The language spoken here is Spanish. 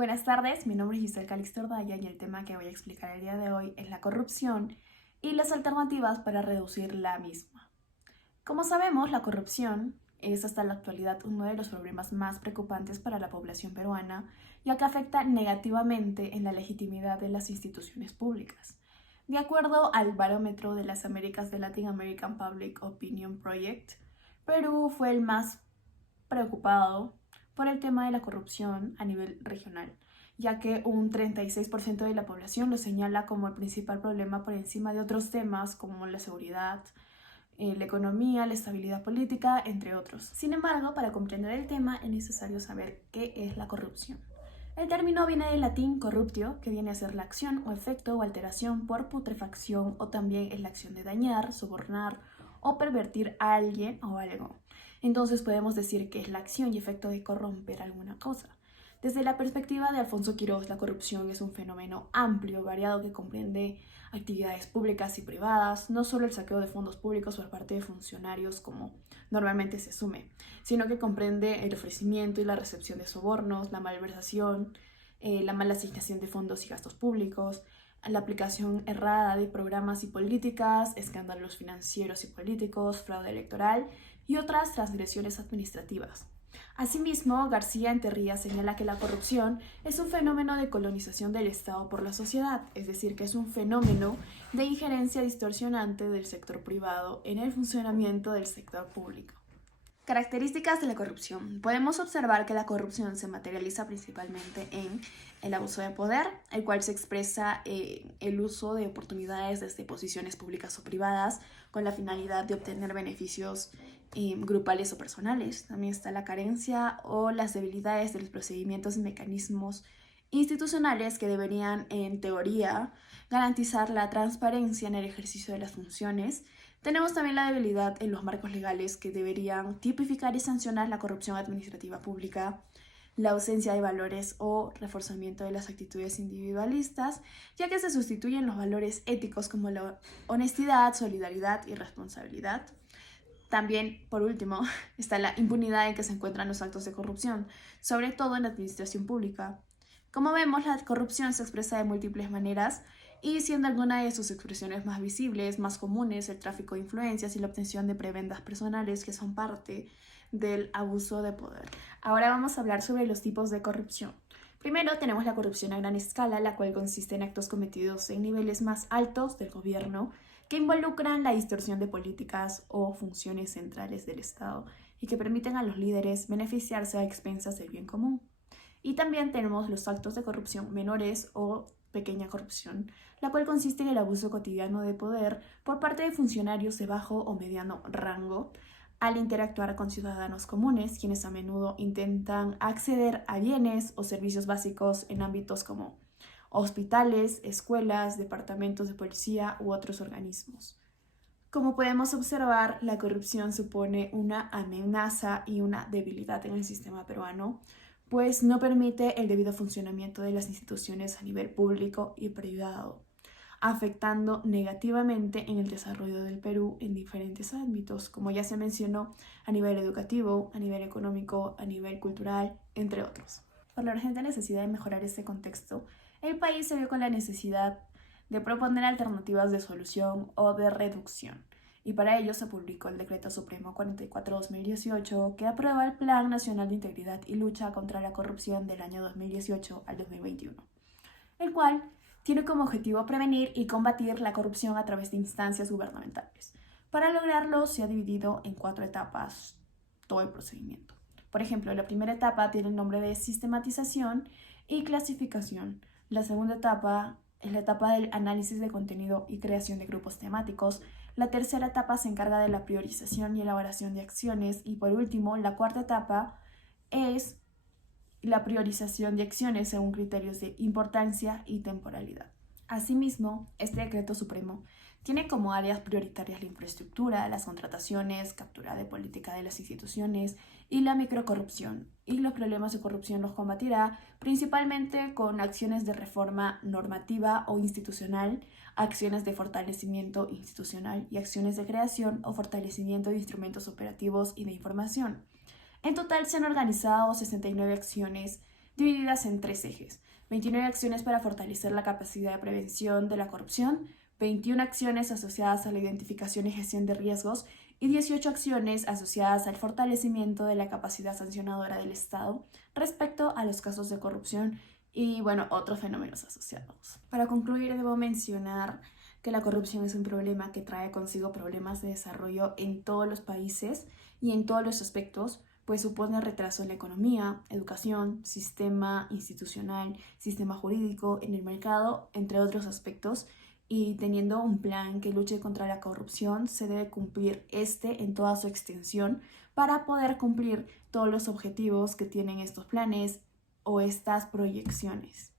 Buenas tardes, mi nombre es Giselle Calixto Ordaya y el tema que voy a explicar el día de hoy es la corrupción y las alternativas para reducir la misma. Como sabemos, la corrupción es hasta la actualidad uno de los problemas más preocupantes para la población peruana, ya que afecta negativamente en la legitimidad de las instituciones públicas. De acuerdo al barómetro de las Américas de Latin American Public Opinion Project, Perú fue el más preocupado por el tema de la corrupción a nivel regional, ya que un 36% de la población lo señala como el principal problema por encima de otros temas como la seguridad, la economía, la estabilidad política, entre otros. Sin embargo, para comprender el tema es necesario saber qué es la corrupción. El término viene del latín corruptio, que viene a ser la acción o efecto o alteración por putrefacción, o también es la acción de dañar, sobornar o pervertir a alguien o algo. Entonces podemos decir que es la acción y efecto de corromper alguna cosa. Desde la perspectiva de Alfonso Quirós, la corrupción es un fenómeno amplio, variado, que comprende actividades públicas y privadas, no solo el saqueo de fondos públicos por parte de funcionarios como normalmente se asume, sino que comprende el ofrecimiento y la recepción de sobornos, la malversación, la mala asignación de fondos y gastos públicos, la aplicación errada de programas y políticas, escándalos financieros y políticos, fraude electoral y otras transgresiones administrativas. Asimismo, García Enterría señala que la corrupción es un fenómeno de colonización del Estado por la sociedad, es decir, que es un fenómeno de injerencia distorsionante del sector privado en el funcionamiento del sector público. Características de la corrupción. Podemos observar que la corrupción se materializa principalmente en el abuso de poder, el cual se expresa en el uso de oportunidades desde posiciones públicas o privadas con la finalidad de obtener beneficios grupales o personales. También está la carencia o las debilidades de los procedimientos y mecanismos institucionales que deberían, en teoría, garantizar la transparencia en el ejercicio de las funciones. Tenemos también la debilidad en los marcos legales que deberían tipificar y sancionar la corrupción administrativa pública, la ausencia de valores o reforzamiento de las actitudes individualistas, ya que se sustituyen los valores éticos como la honestidad, solidaridad y responsabilidad. También, por último, está la impunidad en que se encuentran los actos de corrupción, sobre todo en la administración pública. Como vemos, la corrupción se expresa de múltiples maneras y siendo alguna de sus expresiones más visibles, más comunes, el tráfico de influencias y la obtención de prebendas personales que son parte del abuso de poder. Ahora vamos a hablar sobre los tipos de corrupción. Primero tenemos la corrupción a gran escala, la cual consiste en actos cometidos en niveles más altos del gobierno que involucran la distorsión de políticas o funciones centrales del Estado y que permiten a los líderes beneficiarse a expensas del bien común. Y también tenemos los actos de corrupción menores o pequeña corrupción, la cual consiste en el abuso cotidiano de poder por parte de funcionarios de bajo o mediano rango al interactuar con ciudadanos comunes, quienes a menudo intentan acceder a bienes o servicios básicos en ámbitos como hospitales, escuelas, departamentos de policía u otros organismos. Como podemos observar, la corrupción supone una amenaza y una debilidad en el sistema peruano, pues no permite el debido funcionamiento de las instituciones a nivel público y privado, afectando negativamente en el desarrollo del Perú en diferentes ámbitos, como ya se mencionó, a nivel educativo, a nivel económico, a nivel cultural, entre otros. Por la urgente necesidad de mejorar este contexto, el país se vio con la necesidad de proponer alternativas de solución o de reducción, y para ello se publicó el Decreto Supremo 44/2018 que aprueba el Plan Nacional de Integridad y Lucha contra la Corrupción del año 2018 al 2021, el cual tiene como objetivo prevenir y combatir la corrupción a través de instancias gubernamentales. Para lograrlo se ha dividido en 4 etapas todo el procedimiento. Por ejemplo, la primera etapa tiene el nombre de sistematización y clasificación. La segunda etapa es la etapa del análisis de contenido y creación de grupos temáticos. La tercera etapa se encarga de la priorización y elaboración de acciones. Y por último, la cuarta etapa es la priorización de acciones según criterios de importancia y temporalidad. Asimismo, este decreto supremo tiene como áreas prioritarias la infraestructura, las contrataciones, captura de política de las instituciones y la microcorrupción. Y los problemas de corrupción los combatirá principalmente con acciones de reforma normativa o institucional, acciones de fortalecimiento institucional y acciones de creación o fortalecimiento de instrumentos operativos y de información. En total se han organizado 69 acciones divididas en 3 ejes: 29 acciones para fortalecer la capacidad de prevención de la corrupción, 21 acciones asociadas a la identificación y gestión de riesgos y 18 acciones asociadas al fortalecimiento de la capacidad sancionadora del Estado respecto a los casos de corrupción y, bueno, otros fenómenos asociados. Para concluir, debo mencionar que la corrupción es un problema que trae consigo problemas de desarrollo en todos los países y en todos los aspectos, pues supone retraso en la economía, educación, sistema institucional, sistema jurídico, en el mercado, entre otros aspectos. Y teniendo un plan que luche contra la corrupción, se debe cumplir en toda su extensión para poder cumplir todos los objetivos que tienen estos planes o estas proyecciones.